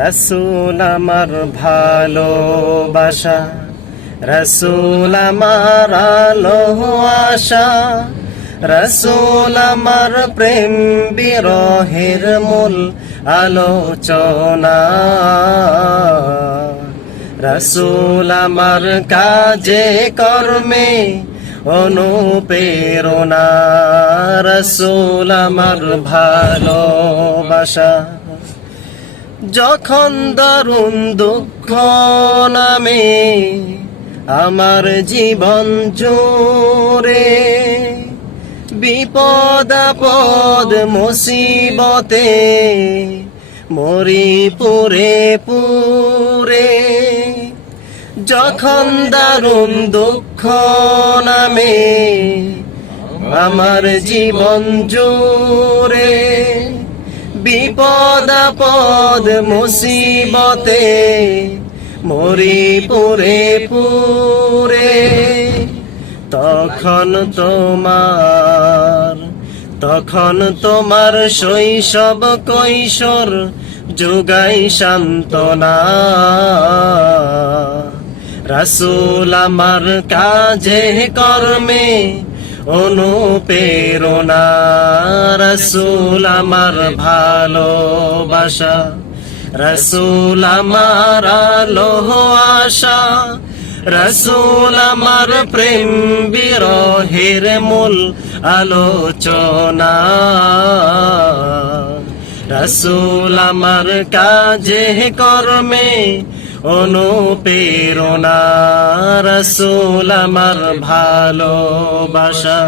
রাসূল আমার ভালোবাসা, রাসূল আমার আলো আশা, রাসূল আমার প্রেম বিরহের মূল আলোচনা, রাসূল আমার কাজে কর্মে অনুপ্রেরণা, রাসূল আমার ভালোবাসা। যখন দারুণ দুঃখ নামে আমার জীবন জুড়ে, বিপদ আপদ মুসিবতে মরি পুরে পুরে, যখন দারুণ দুঃখ নামে আমার জীবন জুড়ে, বিপদ আপদ মুসিবতে মরি পুরে পুরে, তখন তোমার শৈশব কৈশোর যোগাই সান্ত্বনা, রাসূল আমার কাজে কর্মে অনুপ্রেরণা, রাসূল আমার ভালোবাসা, রাসূল আমার আলো আশা, রাসূল আমার প্রেম বিরহের মূল আলোচনা, রাসূল আমার কাজে কর্মে অনুপ্রেরণা, রাসূল আমার ভালোবাসা।